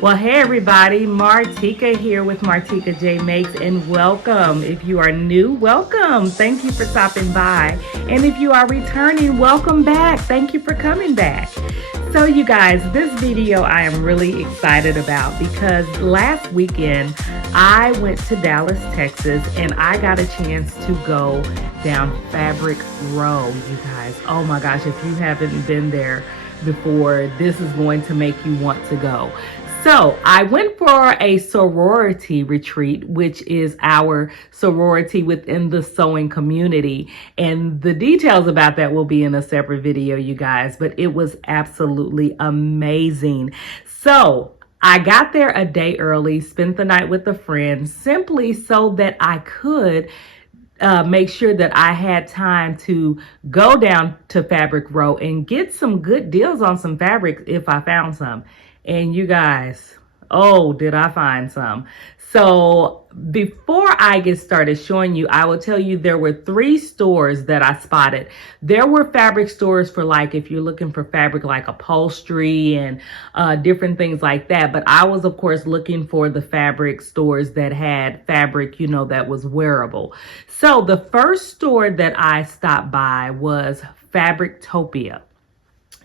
Well, hey everybody, Martika here with Martika J Makes, and welcome. If you are new, welcome. Thank you for stopping by. And if you are returning, welcome back. Thank you for coming back. So you guys, this video I am really excited about because last weekend I went to Dallas, Texas, and I got a chance to go down Fabric Row, you guys. Oh my gosh, if you haven't been there before, this is going to make you want to go. So I went for a sorority retreat, which is our sorority within the sewing community. And the details about that will be in a separate video, you guys, but it was absolutely amazing. So I got there a day early, spent the night with a friend, simply so that I could make sure that I had time to go down to Fabric Row and get some good deals on some fabrics if I found some. And you guys, oh, did I find some. So before I get started showing you, I will tell you there were 3 stores that I spotted. There were fabric stores for, like, if you're looking for fabric like upholstery and different things like that. But I was, of course, looking for the fabric stores that had fabric, you know, that was wearable. So the first store that I stopped by was Fabric Topia.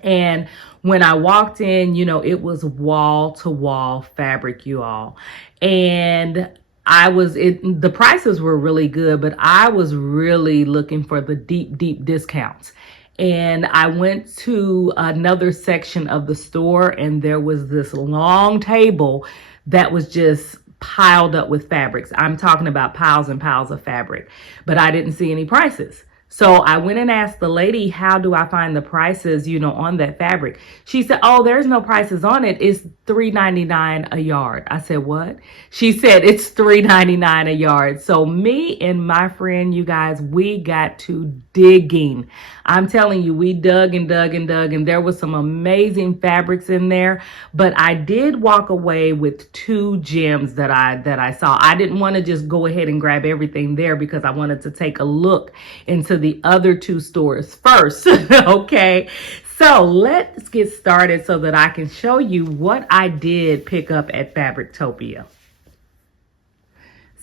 And when I walked in, you know, it was wall to wall fabric, you all. And the prices were really good, but I was really looking for the deep discounts. And I went to another section of the store, and there was this long table that was just piled up with fabrics. I'm talking about piles and piles of fabric, but I didn't see any prices. So I went and asked the lady, how do I find the prices, you know, on that fabric? She said, oh, there's no prices on it. It's $3.99 a yard. I said, what? She said, it's $3.99 a yard. So me and my friend, you guys, we got to digging. I'm telling you, we dug, and there was some amazing fabrics in there. But I did walk away with 2 gems that I saw. I didn't want to just go ahead and grab everything there because I wanted to take a look into the other 2 stores first. Okay, so let's get started so that I can show you what I did pick up at Fabric Topia.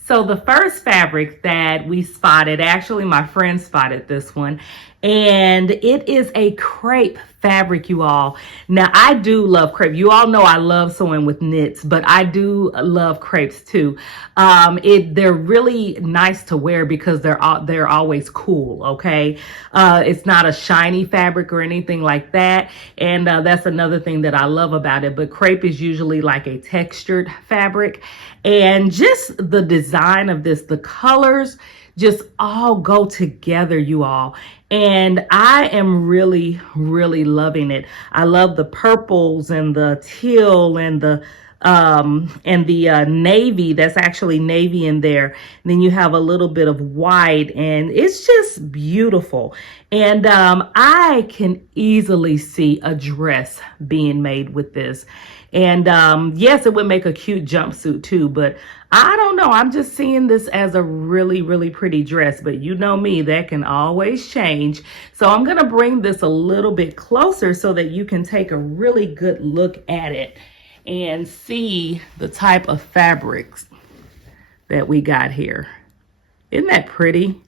So the first fabric that we spotted, actually my friend spotted this one, and it is a crepe fabric, you all. Now, I do love crepe. You all know I love sewing with knits, but I do love crepes too. They're really nice to wear because they're always cool, okay? It's not a shiny fabric or anything like that, and that's another thing that I love about it. But crepe is usually like a textured fabric, and just the design of this, the colors just all go together, you all. And I am really loving it. I love the purples and the teal and the navy. That's actually navy in there. And then you have a little bit of white, and it's just beautiful. And I can easily see a dress being made with this. And yes, it would make a cute jumpsuit too, but I don't know. I'm just seeing this as a really pretty dress, but you know me, that can always change. So I'm going to bring this a little bit closer so that you can take a really good look at it and see the type of fabrics that we got here. Isn't that pretty?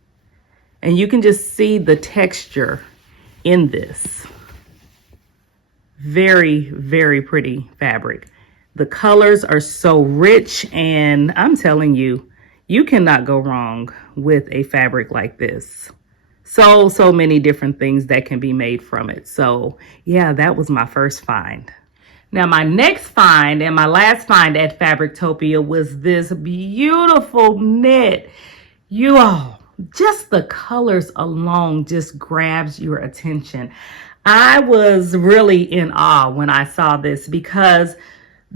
And you can just see the texture in this. Very pretty fabric. The colors are so rich, and I'm telling you, you cannot go wrong with a fabric like this. So many different things that can be made from it. So yeah, that was my first find. Now my next find and my last find at Fabric Topia was this beautiful knit. You all, just the colors alone just grabs your attention. I was really in awe when I saw this because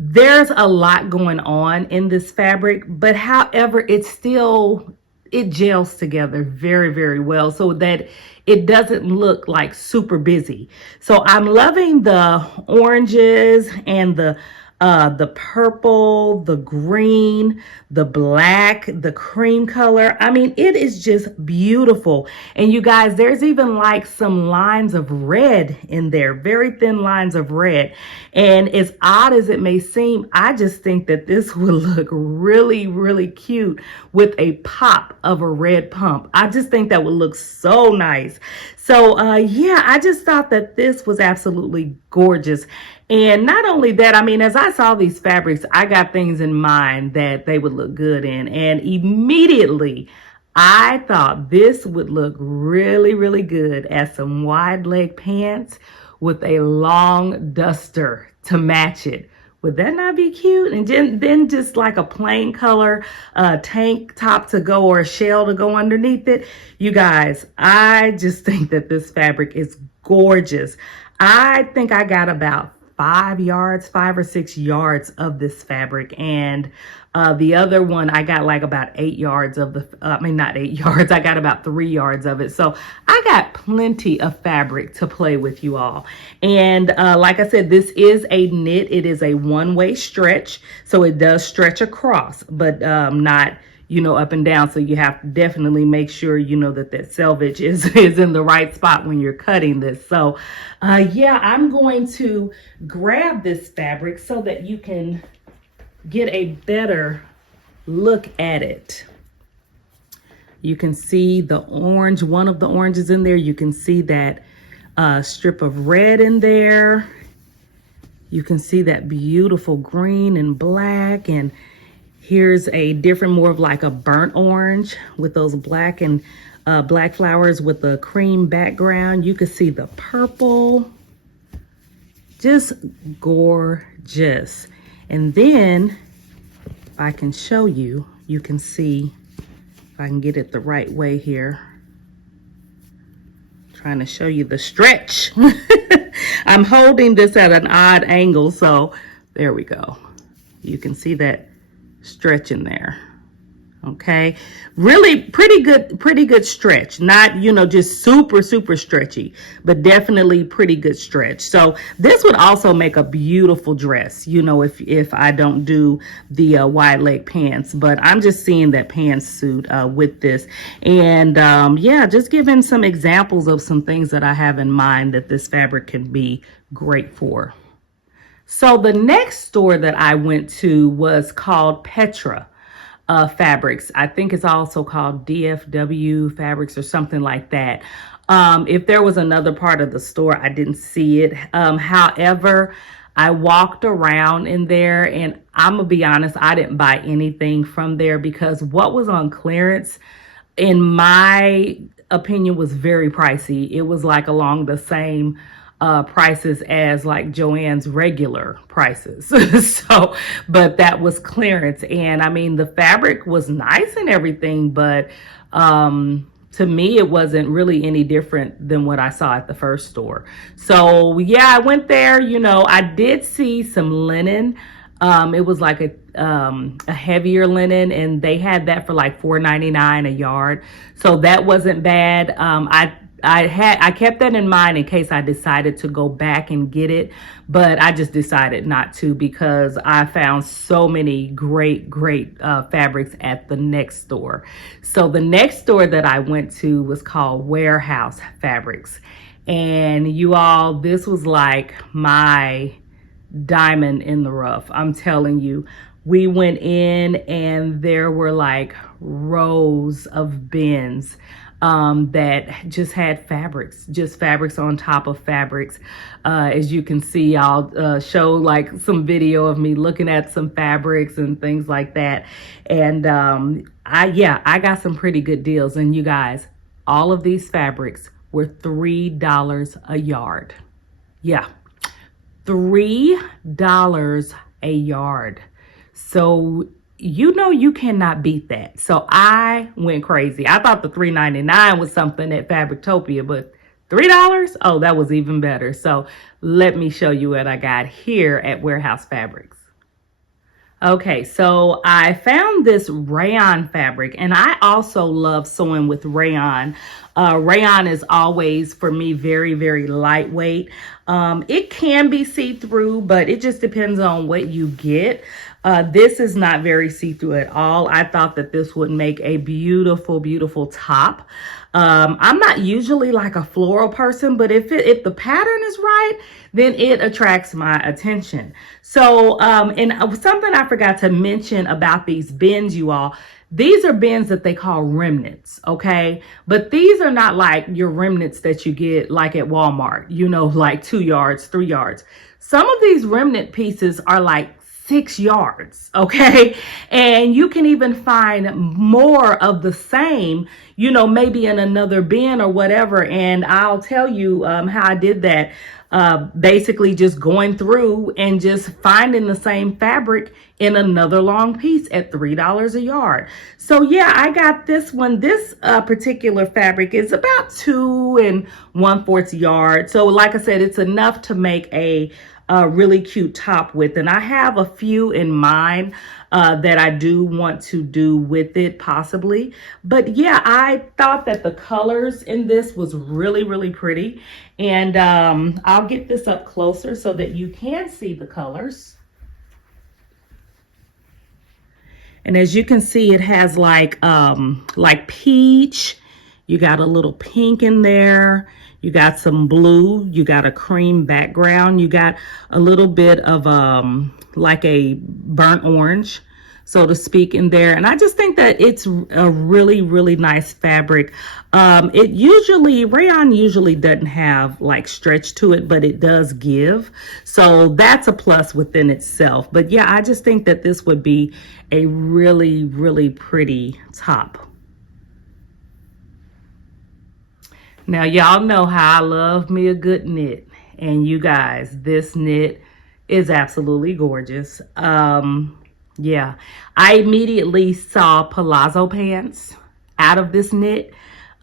there's a lot going on in this fabric, but however, it gels together very well so that it doesn't look like super busy. So I'm loving the oranges and the the purple, the green, the black, the cream color. I mean, it is just beautiful. And you guys, there's even like some lines of red in there, very thin lines of red. And as odd as it may seem, I just think that this would look really, really cute with a pop of a red pump. I just think that would look so nice. So yeah, I just thought that this was absolutely gorgeous. And not only that, I mean, as I saw these fabrics, I got things in mind that they would look good in. And immediately, I thought this would look really, really good as some wide leg pants with a long duster to match it. Would that not be cute? And then just like a plain color tank top to go, or a shell to go underneath it. You guys, I just think that this fabric is gorgeous. I think I got about 5 or 6 yards of this fabric, and the other one I got like about 8 yards of the not 8 yards, I got about 3 yards of it. So I got plenty of fabric to play with, you all. And like I said, this is a knit. It is a one-way stretch, so it does stretch across, but not, you know, up and down. So you have to definitely make sure, you know, that that selvage is in the right spot when you're cutting this. So yeah, I'm going to grab this fabric so that you can get a better look at it. You can see the orange, one of the oranges in there. You can see that strip of red in there. You can see that beautiful green and black, and here's a different, more of like a burnt orange with those black and black flowers with the cream background. You can see the purple, just gorgeous. And then if I can show you, you can see, if I can get it the right way here, trying to show you the stretch. I'm holding this at an odd angle, so there we go. You can see that stretch in there. Okay, really pretty good stretch. Not, you know, just super stretchy, but definitely pretty good stretch. So this would also make a beautiful dress, you know, if I don't do the wide leg pants. But I'm just seeing that pantsuit with this. And yeah, just giving some examples of some things that I have in mind that this fabric can be great for. So the next store that I went to was called Petra Fabrics. I think it's also called DFW Fabrics or something like that. If there was another part of the store, I didn't see it. However, I walked around in there, and I'm gonna be honest, I didn't buy anything from there because what was on clearance, in my opinion, was very pricey. It was like along the same prices as like Joann's regular prices. So, but that was clearance. And I mean, the fabric was nice and everything, but to me, it wasn't really any different than what I saw at the first store. So yeah, I went there. You know, I did see some linen. It was like a heavier linen, and they had that for like $4.99 a yard. So that wasn't bad. I kept that in mind in case I decided to go back and get it, but I just decided not to because I found so many great fabrics at the next store. So the next store that I went to was called Warehouse Fabrics. And you all, this was like my diamond in the rough. I'm telling you, we went in and there were like rows of bins that just had fabrics, just fabrics on top of fabrics. As you can see, I'll show like some video of me looking at some fabrics and things like that. And I got some pretty good deals. And you guys, all of these fabrics were $3 a yard. Yeah, $3 a yard. So you know you cannot beat that. So I went crazy. I thought the $3.99 was something at Fabric Topia, but $3? Oh, that was even better. So let me show you what I got here at Warehouse Fabrics. Okay, so I found this rayon fabric, and I also love sewing with rayon. Rayon is always, for me, very, very lightweight. It can be see-through, but it just depends on what you get. This is not very see-through at all. I thought that this would make a beautiful, beautiful top. I'm not usually like a floral person, but if the pattern is right, then it attracts my attention. So, and something I forgot to mention about these bins, you all, these are bins that they call remnants, okay? But these are not like your remnants that you get like at Walmart, you know, like 2 yards, 3 yards. Some of these remnant pieces are like 6 yards, okay? And you can even find more of the same, you know, maybe in another bin or whatever. And I'll tell you how I did that. Basically just going through and just finding the same fabric in another long piece at $3 a yard. So yeah, I got this one. This particular fabric is about 2 1/4 yards. So like I said, it's enough to make a really cute top with, and I have a few in mind that I do want to do with it possibly. But yeah, I thought that the colors in this was really, really pretty, and I'll get this up closer so that you can see the colors. And as you can see, it has like peach, you got a little pink in there, you got some blue, you got a cream background, you got a little bit of like a burnt orange, so to speak, in there. And I just think that it's a really, really nice fabric. Rayon usually doesn't have like stretch to it, but it does give. So that's a plus within itself. But yeah, I just think that this would be a really, really pretty top. Now, y'all know how I love me a good knit. And you guys, this knit is absolutely gorgeous. Yeah, I immediately saw palazzo pants out of this knit.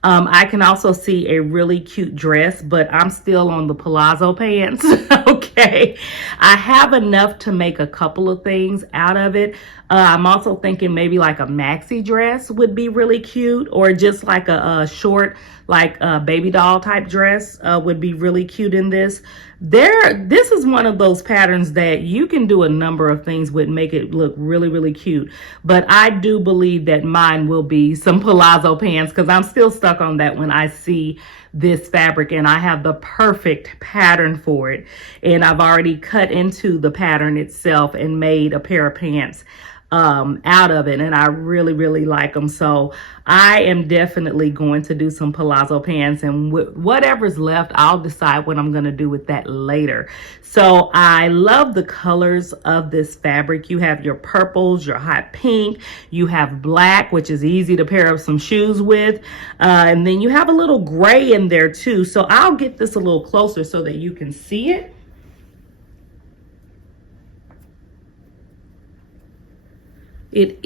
I can also see a really cute dress, but I'm still on the palazzo pants. Okay, I have enough to make a couple of things out of it. I'm also thinking maybe like a maxi dress would be really cute, or just like a short, like a baby doll type dress would be really cute in this. This is one of those patterns that you can do a number of things with, make it look really, really cute. But I do believe that mine will be some palazzo pants, because I'm still stuck on that when I see this fabric, and I have the perfect pattern for it. And I've already cut into the pattern itself and made a pair of pants out of it, and I really, really like them. So I am definitely going to do some palazzo pants, and whatever's left, I'll decide what I'm going to do with that later. So I love the colors of this fabric. You have your purples, your hot pink, you have black, which is easy to pair up some shoes with, and then you have a little gray in there too. So I'll get this a little closer so that you can see it. It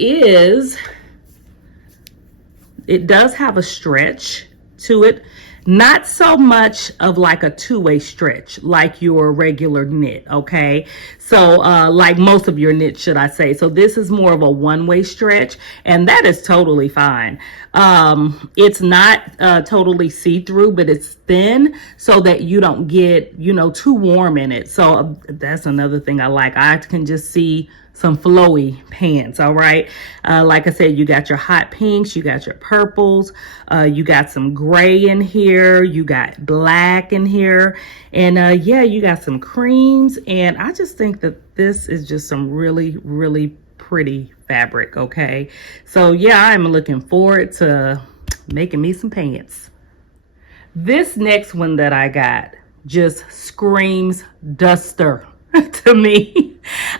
does have a stretch to it, not so much of like a two-way stretch like your regular knit, okay? So like most of your knit, should I say. So this is more of a one-way stretch, and that is totally fine. It's not totally see-through, but it's thin so that you don't get, you know, too warm in it. So that's another thing I like. I can just see some flowy pants. All right, like I said, you got your hot pinks, you got your purples, you got some gray in here, you got black in here, and yeah, you got some creams. And I just think that this is just some really, really pretty fabric. Okay, so yeah, I'm looking forward to making me some pants. This next one that I got just screams duster to me.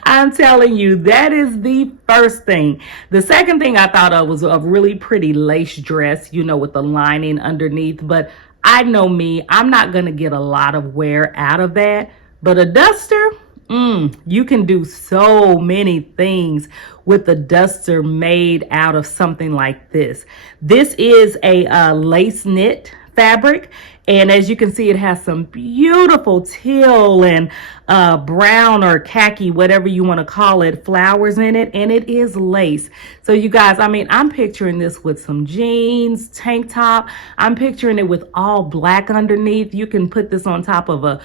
I'm telling you, that is the first thing. The second thing I thought of was a really pretty lace dress, you know, with the lining underneath. But I know me, I'm not going to get a lot of wear out of that. But a duster, you can do so many things with a duster made out of something like this. This is a lace knit fabric, And as you can see, it has some beautiful teal and brown or khaki, whatever you want to call it, flowers in it. And it is lace. So you guys, I mean, I'm picturing this with some jeans, tank top. I'm picturing it with all black underneath. You can put this on top of a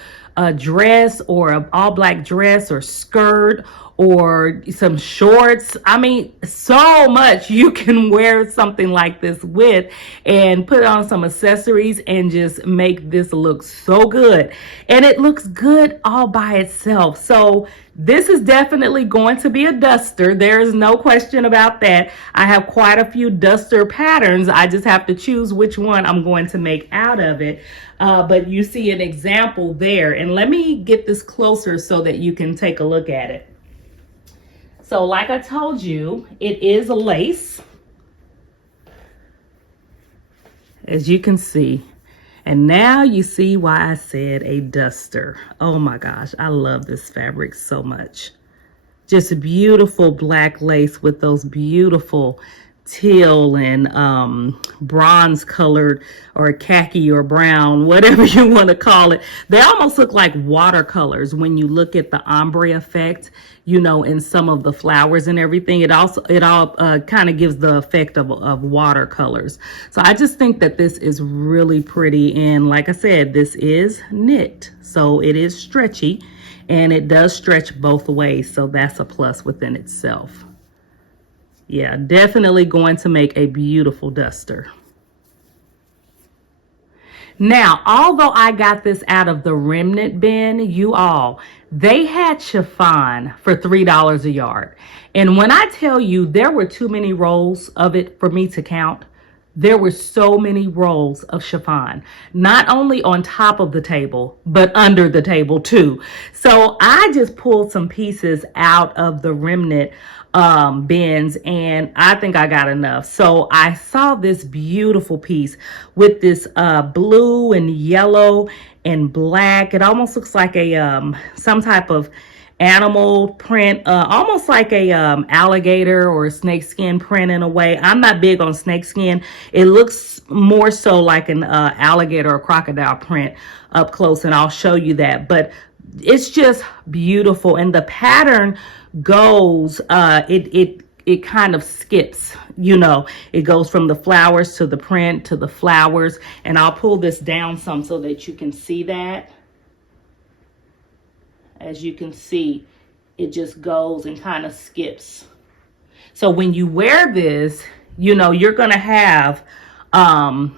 dress, or an all black dress or skirt, or some shorts. I mean, so much you can wear something like this with, and put on some accessories and just make this look so good. And it looks good all by itself. So this is definitely going to be a duster. There's no question about that. I have quite a few duster patterns. I just have to choose which one I'm going to make out of it. But you see an example there. And let me get this closer so that you can take a look at it. So like I told you, it is a lace, as you can see. And now you see why I said a duster. Oh my gosh, I love this fabric so much. Just beautiful black lace with those beautiful teal and bronze colored, or khaki or brown, whatever you want to call it. They almost look like watercolors when you look at the ombre effect, you know, in some of the flowers and everything. It all kind of gives the effect of watercolors. So I just think that this is really pretty. And like I said, this is knit, so it is stretchy, and it does stretch both ways. So that's a plus within itself. Yeah, definitely going to make a beautiful duster. Now, although I got this out of the remnant bin, they had chiffon for $3 a yard. And when I tell you there were too many rolls of it for me to count, there were so many rolls of chiffon, not only on top of the table, but under the table too. So I just pulled some pieces out of the remnant bins, and I think I got enough. So I saw this beautiful piece with this blue and yellow and black. It almost looks like a some type of animal print, almost like a alligator or a snake skin print in a way. I'm not big on snake skin. It looks more so like an alligator or crocodile print up close, and I'll show you that. But it's just beautiful, and the pattern goes, it kind of skips, you know, it goes from the flowers to the print to the flowers. And I'll pull this down some so that you can see that. As you can see, it just goes and kind of skips. So when you wear this, you know, you're going to have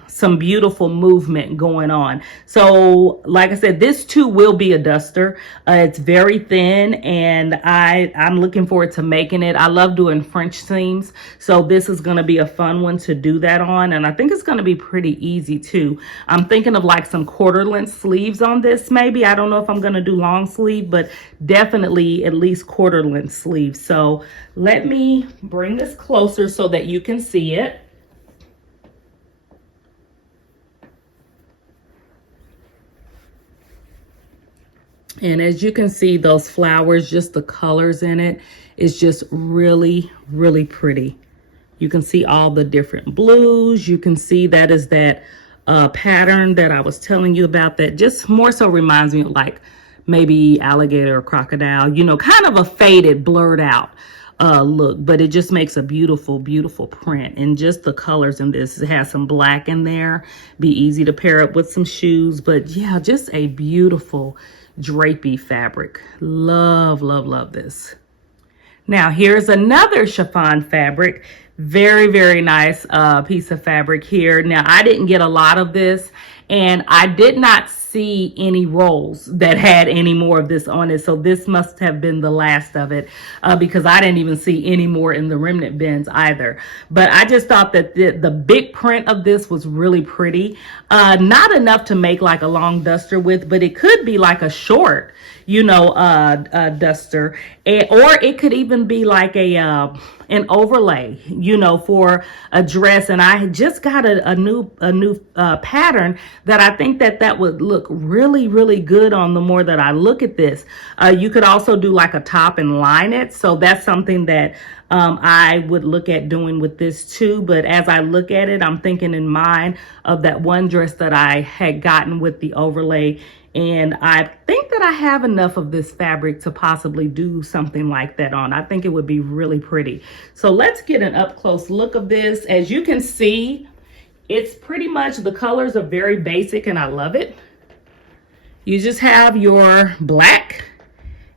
some beautiful movement going on. So like I said, this too will be a duster. It's very thin, and I'm looking forward to making it. I love doing French seams, so this is going to be a fun one to do that on, and I think it's going to be pretty easy too. I'm thinking of like some quarter length sleeves on this, maybe. I don't know if I'm going to do long sleeve, but definitely at least quarter length sleeves. So let me bring this closer so that you can see it. And as you can see, those flowers, just the colors in it, is just really, really pretty. You can see all the different blues. You can see that is that pattern that I was telling you about, that just more so reminds me of like maybe alligator or crocodile, you know, kind of a faded, blurred out look, but it just makes a beautiful, beautiful print. And just the colors in this, it has some black in there, be easy to pair up with some shoes. But yeah, just a beautiful drapey fabric. Love, love, love this. Now here's another chiffon fabric. Very, very nice piece of fabric here. Now I didn't get a lot of this, and I did not see any rolls that had any more of this on it. So this must have been the last of it, because I didn't even see any more in the remnant bins either. But I just thought that the big print of this was really pretty. Not enough to make like a long duster with, but it could be like a short, duster, or it could even be like an overlay, for a dress. And I just got a new pattern that I think that would look really, really good on the more that I look at this. You could also do like a top and line it. So that's something that I would look at doing with this too. But as I look at it, I'm thinking in mind of that one dress that I had gotten with the overlay. And I think that I have enough of this fabric to possibly do something like that on. I think it would be really pretty. So let's get an up close look of this. As you can see, it's pretty much, the colors are very basic and I love it. You just have your black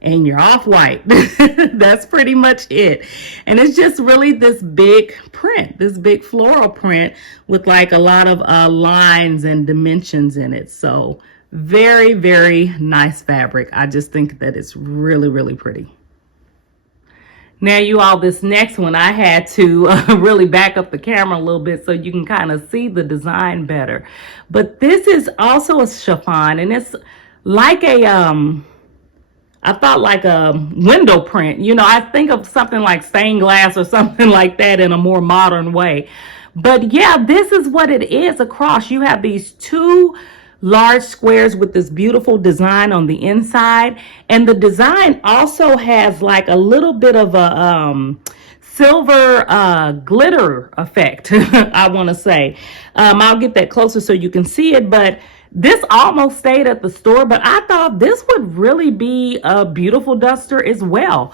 and your off-white. That's pretty much it. And it's just really this big print, this big floral print with like a lot of lines and dimensions in it. So very, very nice fabric. I just think that it's really, really pretty. Now you all, this next one, I had to really back up the camera a little bit so you can kind of see the design better. But this is also a chiffon, and it's like a, I thought like a window print. I think of something like stained glass or something like that in a more modern way. But yeah, this is what it is across. You have these two large squares with this beautiful design on the inside, and the design also has like a little bit of a silver glitter effect. I want to say I'll get that closer so you can see it, but this almost stayed at the store, but I thought this would really be a beautiful duster as well.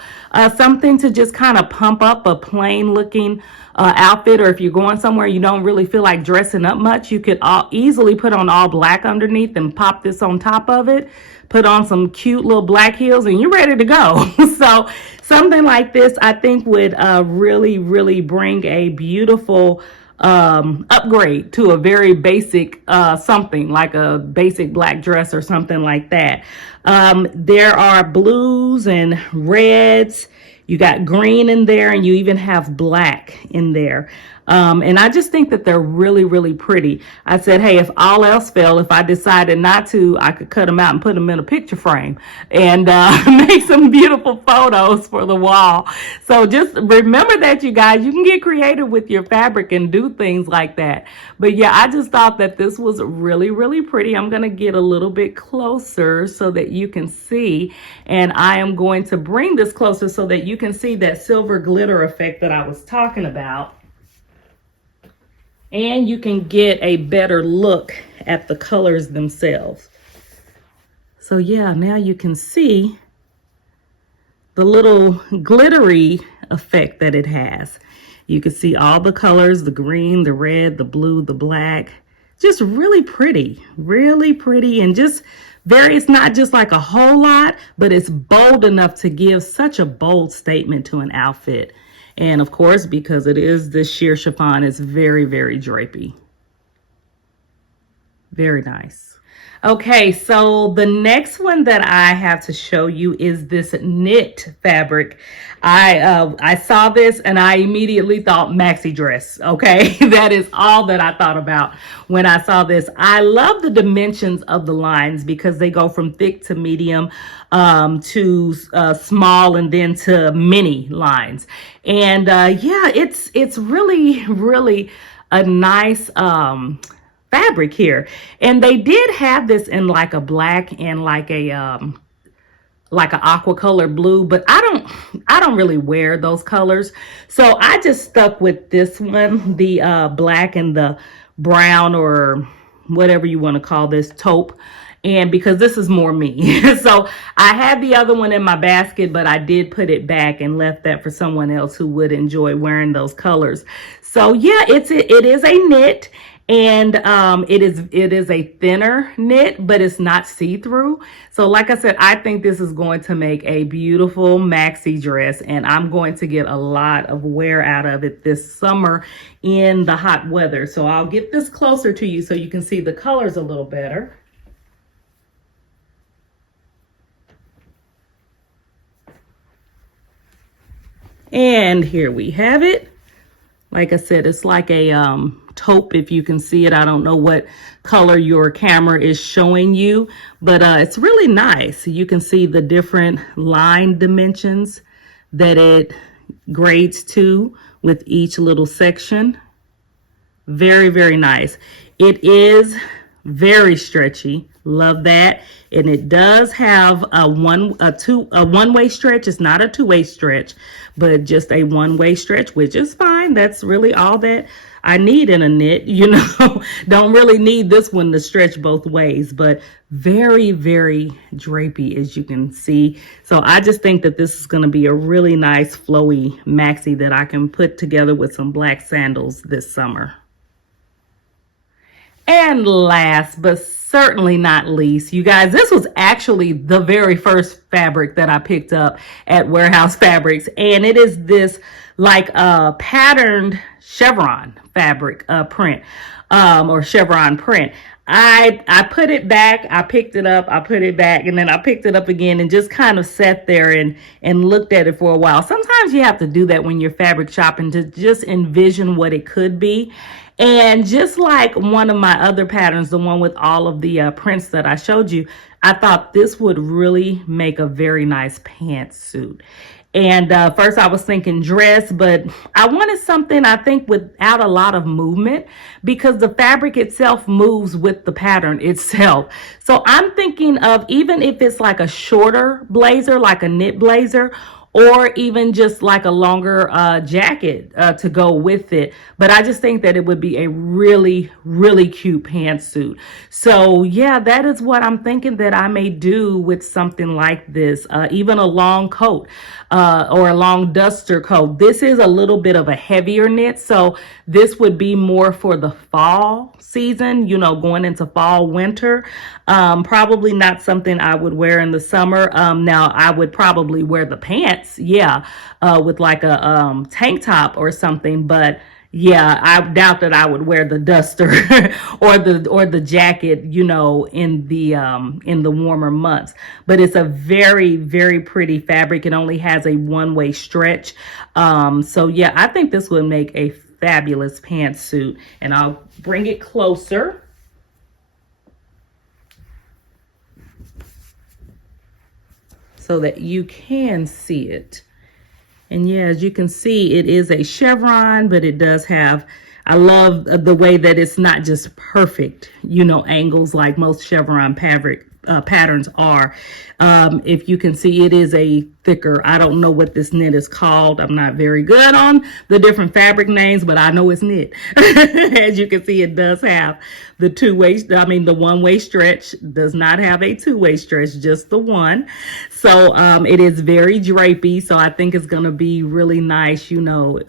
Something to just kind of pump up a plain looking outfit, or if you're going somewhere you don't really feel like dressing up much, you could easily put on all black underneath and pop this on top of it, put on some cute little black heels, and you're ready to go. So something like this I think would really, really bring a beautiful upgrade to a very basic something like a basic black dress or something like that. There are blues and reds. You got green in there, and you even have black in there. And I just think that they're really, really pretty. I said, hey, if all else failed, if I decided not to, I could cut them out and put them in a picture frame and make some beautiful photos for the wall. So just remember that, you guys, you can get creative with your fabric and do things like that. But yeah, I just thought that this was really, really pretty. I'm going to get a little bit closer so that you can see. And I am going to bring this closer so that you can see that silver glitter effect that I was talking about. And you can get a better look at the colors themselves. So yeah, now you can see the little glittery effect that it has. You can see all the colors, the green, the red, the blue, the black. Just really pretty, and just very, it's not just like a whole lot, but it's bold enough to give such a bold statement to an outfit. And of course, because it is this sheer chiffon, it's very, very drapey. Very nice. Okay, so the next one that I have to show you is this knit fabric. I saw this and I immediately thought maxi dress. Okay, that is all that I thought about when I saw this. I love the dimensions of the lines because they go from thick to medium to small and then to mini lines. And yeah, it's really, really a nice fabric here. And they did have this in like a black and like a aqua color blue, but I don't really wear those colors, so I just stuck with this one, the black and the brown, or whatever you want to call this, taupe. And because this is more me, so I had the other one in my basket, but I did put it back and left that for someone else who would enjoy wearing those colors. So yeah, it is a knit. And it is a thinner knit, but it's not see-through. So like I said, I think this is going to make a beautiful maxi dress, and I'm going to get a lot of wear out of it this summer in the hot weather. So I'll get this closer to you so you can see the colors a little better. And here we have it. Like I said, it's like a taupe, if you can see it. I don't know what color your camera is showing you, but it's really nice. You can see the different line dimensions that it grades to with each little section. Very, very nice. It is very stretchy. Love that. And it does have a one-way stretch. It's not a two-way stretch, but just a one-way stretch, which is fine. That's really all that I need in a knit, you know. Don't really need this one to stretch both ways, but very, very drapey, as you can see. So I just think that this is going to be a really nice flowy maxi that I can put together with some black sandals this summer. And last but certainly not least, you guys, this was actually the very first fabric that I picked up at Warehouse Fabrics, and it is this like patterned chevron fabric print or chevron print. I put it back, I picked it up, I put it back, and then I picked it up again and just kind of sat there and looked at it for a while. Sometimes you have to do that when you're fabric shopping, to just envision what it could be. And just like one of my other patterns, the one with all of the prints that I showed you, I thought this would really make a very nice pantsuit. And first I was thinking dress, but I wanted something, I think, without a lot of movement, because the fabric itself moves with the pattern itself. So I'm thinking of, even if it's like a shorter blazer, like a knit blazer, or even just like a longer jacket to go with it. But I just think that it would be a really, really cute pantsuit. So yeah, that is what I'm thinking that I may do with something like this. Even a long coat or a long duster coat. This is a little bit of a heavier knit, so this would be more for the fall season, you know, going into fall, winter. Probably not something I would wear in the summer. Now I would probably wear the pants, yeah, with like a tank top or something, but yeah, I doubt that I would wear the duster or the jacket, you know, in the warmer months. But it's a very, very pretty fabric. It only has a one-way stretch. So yeah, I think this would make a fabulous pantsuit, and I'll bring it closer. So that you can see it. And yeah, as you can see, it is a chevron, but it does have, I love the way that it's not just perfect, you know, angles like most chevron fabric patterns are. If you can see, it is a thicker, I don't know what this knit is called. I'm not very good on the different fabric names, but I know it's knit. As you can see, it does have the the one-way stretch. Does not have a two-way stretch, just the one. So it is very drapey, so I think it's going to be really nice, you know,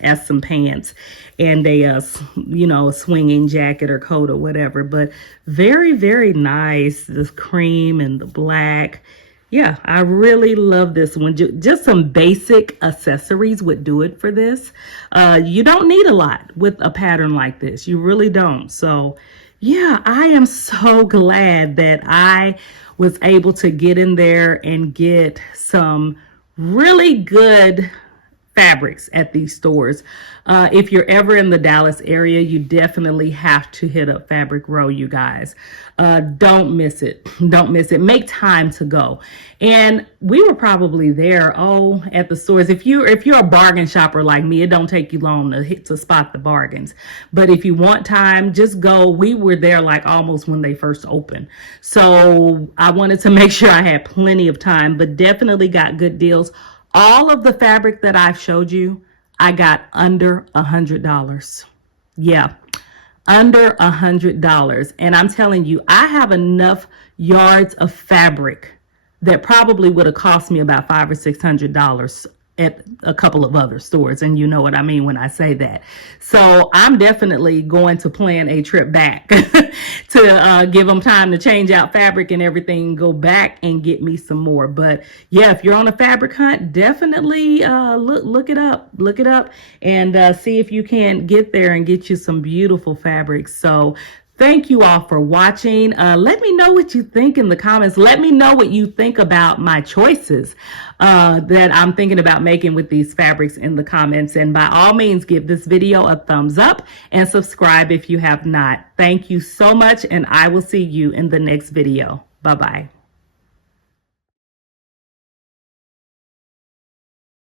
as some pants and a you know, a swinging jacket or coat or whatever. But very, very nice, this cream and the black. Yeah, I really love this one. Just some basic accessories would do it for this. You don't need a lot with a pattern like this. You really don't. So yeah, I am so glad that I was able to get in there and get some really good fabrics at these stores. If you're ever in the Dallas area, you definitely have to hit up Fabric Row, you guys. Don't miss it. Don't miss it. Make time to go. And we were probably there, at the stores. If you're a bargain shopper like me, it don't take you long to spot the bargains. But if you want time, just go. We were there like almost when they first opened. So I wanted to make sure I had plenty of time, but definitely got good deals. All of the fabric that I've showed you, I got under $100. Yeah, under $100. And I'm telling you, I have enough yards of fabric that probably would have cost me about $500 or $600 at a couple of other stores. And you know what I mean when I say that. So I'm definitely going to plan a trip back to give them time to change out fabric and everything, go back and get me some more. But yeah, if you're on a fabric hunt, definitely look it up and see if you can get there and get you some beautiful fabrics. So Thank you all for watching. Let me know what you think in the comments. Let me know what you think about my choices that I'm thinking about making with these fabrics in the comments. And by all means, give this video a thumbs up and subscribe if you have not. Thank you so much, and I will see you in the next video. Bye-bye.